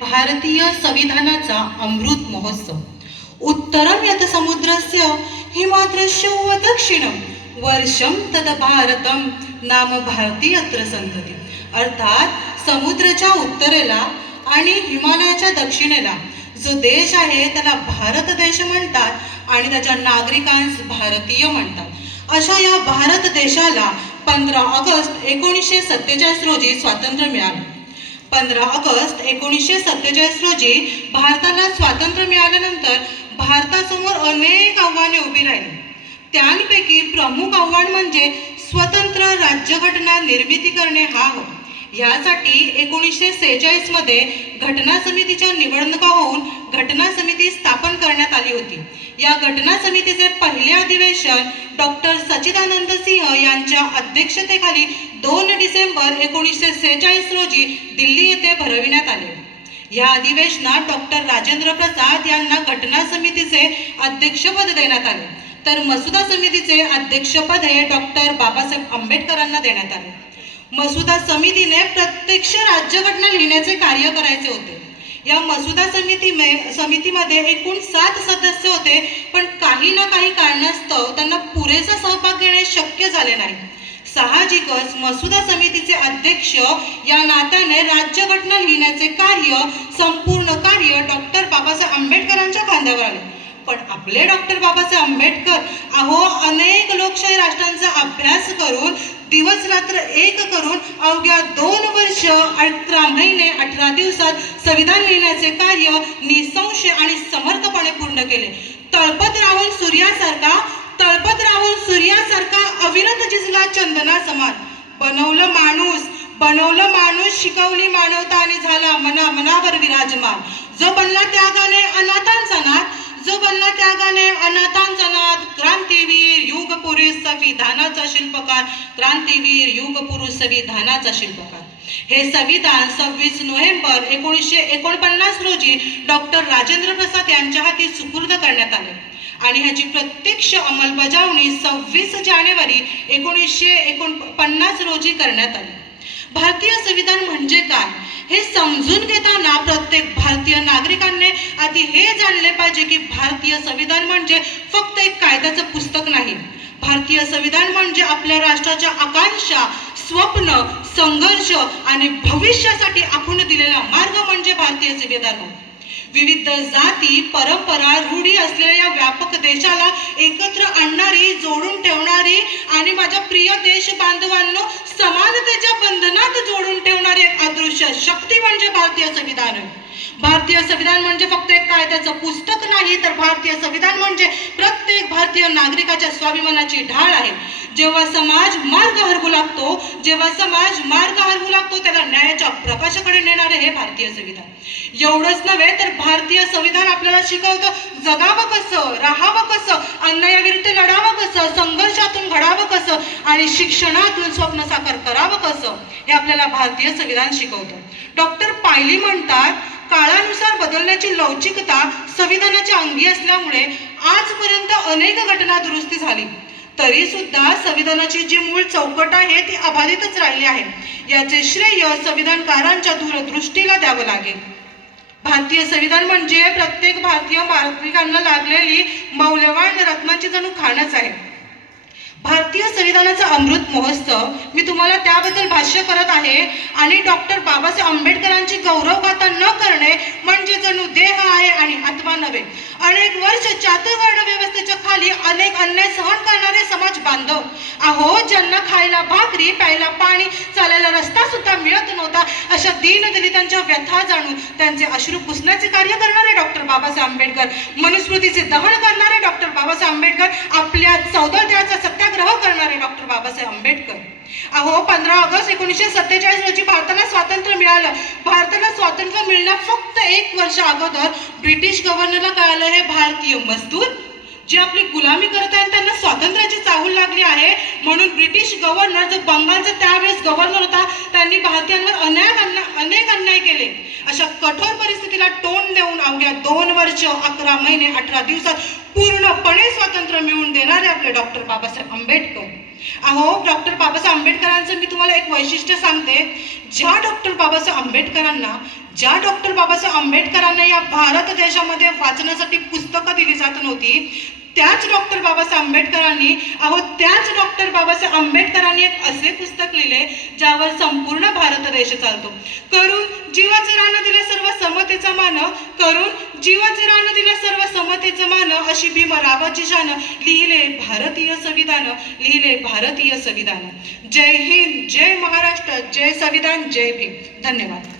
भारतीय संविधानाचा अमृत महोत्सव. उत्तरं यत समुद्रस्य हिमाद्रश्य व दक्षिणं वर्षं तद भारतं नाम भारती अत्र संतती अर्थात समुद्राच्या उत्तरेला आणि हिमालयाच्या दक्षिणेला जो देश आहे त्याला भारत देश म्हणतात आणि त्याच्या नागरिकांस भारतीय म्हणतात. अशा या भारत देशाला पंधरा ऑगस्ट एकोणीसशे सत्तेचाळीस रोजी स्वातंत्र्य मिळाले. पंधरा ऑगस्ट एकोणीसशे सत्तेचाळीस रोजी भारताला स्वातंत्र्य मिळाल्यानंतर भारतासमोर अनेक आव्हाने उभी राहिली. त्यांपैकी प्रमुख आव्हान म्हणजे स्वतंत्र राज्यघटना निर्मिती करणे हा होता. यासाठी एकोणीसशे सेहेचाळीसमध्ये घटना समितीच्या निवडणुका होऊन घटना समिती स्थापन करण्यात आली होती. या घटना समितीचे पहिले अधिवेशन डॉक्टर सचिदानंद सिंह यांच्या अध्यक्षतेखाली दोन डिसेंबर एकोणीसशे सेहेचाळीस रोजी दिल्ली येथे भरविण्यात आले. या अधिवेशनात डॉक्टर राजेंद्र प्रसाद यांना घटना समितीचे अध्यक्षपद देण्यात आले. तर मसुदा समितीचे अध्यक्षपद हे डॉक्टर बाबासाहेब आंबेडकरांना देण्यात आले. मसुदा समितीने प्रत्यक्ष राज्यघटना लिहिण्याचे कार्य करायचे होते. या मसुदा समिती समितीमध्ये एकूण सात सदस्य होते पण काही ना काही कारणास्तव त्यांना पुरेसा सहभाग घेणे शक्य झाले नाही. साहजिकच मसुदा समितीचे अध्यक्ष या नात्याने राज्यघटना लिहिण्याचे कार्य संपूर्ण कार्य डॉक्टर बाबासाहेब आंबेडकरांच्या खांद्यावर आले. पण आपले डॉक्टर बाबासाहेब आंबेडकर अहो अनेक लोकशाही राष्ट्रांचा अभ्यास करून दिवस रात्र एक करून अवघ्या दोन वर्ष अठरा महिने अठरा दिवसात संविधान लिहिण्याचे कार्य निसंशय आणि समर्थपणे पूर्ण केले. तळपत राहून सूर्यासारखा तळपत राहून सूर्यासारखा अविरत जिजला चंदना समान. बनवलं माणूस बनवलं माणूस शिकवली मानवता आणि झाला मना मनावर विराजमान. जो बनला त्यागाने अनाथांचा नाथ जो बनला त्यागाने अनाथांचा युग विधानाचा शिल्पकार क्रांतीवीर युग पुरुष संविधानाचा शिल्पकार. हे संविधान सव्वीस नोव्हेंबर एकोणीसशे एकोणपन्नास रोजी डॉक्टर राजेंद्र प्रसाद यांच्या हाती सुपूर्द करण्यात आले. आणि ह्याची प्रत्यक्ष अंमलबजावणी सव्वीस जानेवारी एकोणीसशे एकोणपन्नास रोजी करण्यात आली. भारतीय संविधान म्हणजे काय? हे समजून घेताना प्रत्येक भारतीय नागरिकांनी आधी हे जाणले पाहिजे की भारतीय संविधान म्हणजे फक्त एक कायद्याचं पुस्तक नाही. भारतीय संविधान म्हणजे आपल्या राष्ट्राच्या आकांक्षा स्वप्न संघर्ष आणि भविष्यासाठी आखून दिलेला मार्ग म्हणजे भारतीय संविधान. विविध जाती परंपरा रूढी असलेल्या व्यापक देशाला एकत्र आणणारी जोडून ठेवणारी आणि माझ्या प्रिय देश बांधवांनो समानतेच्या बंधनात जोडून ठेवणारी एक अदृश्य शक्ती म्हणजे भारतीय संविधान. भारतीय संविधान म्हणजे फक्त एक कायद्याचं पुस्तक नाही तर भारतीय संविधान म्हणजे प्रत्येक भारतीय नागरिकाच्या स्वाभिमानाची ढाळ आहे. जेव्हा समाज मार्ग हरवू लागतो जेव्हा समाज मार्ग हरवू लागतो त्याला न्यायाच्या प्रकाशाकडे नेणारे हे भारतीय संविधान. एवढंच नव्हे तर भारतीय संविधान आपल्याला शिकवतं जगावं कसं राहावं कसं अन्यायाविरुद्ध लढावं कसं संघर्षातून घडावं कसं आणि शिक्षणातून स्वप्न साकार करावं कसं हे आपल्याला भारतीय संविधान शिकवतं. डॉक्टर पायली म्हणतात काळानुसार बदलण्याची लवचिकता संविधानाच्या अंगी असल्यामुळे आजपर्यंत अनेक घटना दुरुस्ती झाली. तरी सुद्धा संविधानाची जी मूळ चौकट आहे ती अबाधितच राहिली आहे. याचे श्रेय संविधानकारांच्या दूरदृष्टीला द्यावं लागेल. भारतीय संविधान म्हणजे प्रत्येक भारतीय नागरिकांना लागलेली मौल्यवान रत्नाची जणू खाणच आहे. भारतीय संविधानाचा अमृत महोत्सव. मी तुम्हाला त्याबद्दल भाष्य करत आहे. आणि डॉक्टर बाबासाहेब आंबेडकरांची गौरवगाथा न करणे म्हणजे जणू देह आहे आणि आत्मा नव्हे. अनेक वर्ष चातुर्वर्ण व्यवस्थेच्या खाली अनेक अन्याय सहन करणारे समाज बांधव. अहो ज्यांना खायला भाकरी प्यायला पाणी चालायला रस्ता सुद्धा मिळत नव्हता अशा दीनदलितांच्या व्यथा जाणून त्यांचे अश्रू पुसण्याचे कार्य करणारे डॉक्टर बाबासाहेब आंबेडकर. मनुस्मृतीचे दहन करणारे डॉक्टर बाबासाहेब आंबेडकर आपल्या चौदळत्याचा सत्याग्रह करणारे डॉक्टर बाबासाहेब आंबेडकर अहो पंधरा ऑगस्ट एकोणीसशे सत्तेचाळीस रोजी भारताला स्वातंत्र्य मिळालं. भारताला स्वातंत्र्य मिळण्या फक्त एक वर्ष अगोदर ब्रिटिश गव्हर्नरला कळालं हे भारतीय मजदूर जे आपली गुलामी करत आहेत त्यांना स्वातंत्र्याची चाहूल लागली आहे. म्हणून ब्रिटिश गव्हर्नर जो बंगालचा त्यावेळेस गव्हर्नर होता त्यांनी भारतीयांवर अनेक अन्याय अनेक अन्याय केले. अशा कठोर परिस्थितीला तोंड देऊन अवघ्या दोन वर्ष अकरा महिने अठरा दिवसात पूर्णपणे स्वातंत्र्य मिळवून देणारे आपले डॉक्टर बाबासाहेब आंबेडकर. अहो डॉक्टर बाबासाहेब आंबेडकरांचं मी तुम्हाला एक वैशिष्ट्य सांगते. ज्या डॉक्टर बाबासाहेब आंबेडकरांना ज्या डॉक्टर बाबासाहेब आंबेडकरांना या भारत देशामध्ये वाचण्यासाठी पुस्तकं दिली जात नव्हती त्याच डॉक्टर बाबासाहेब आंबेडकरांनी अहो त्याच डॉक्टर बाबासाहेब आंबेडकरांनी एक असे पुस्तक लिहिले ज्यावर संपूर्ण भारत देश चालतो. करून जीवाचे रान दिले सर्व समतेचा मान करून जीवाचे रान दिलं सर्व समतेचं मान अशी भीम रावाची शान. लिहिले भारतीय संविधान लिहिले भारतीय संविधान. जय हिंद जय महाराष्ट्र जय संविधान जय भीम. धन्यवाद.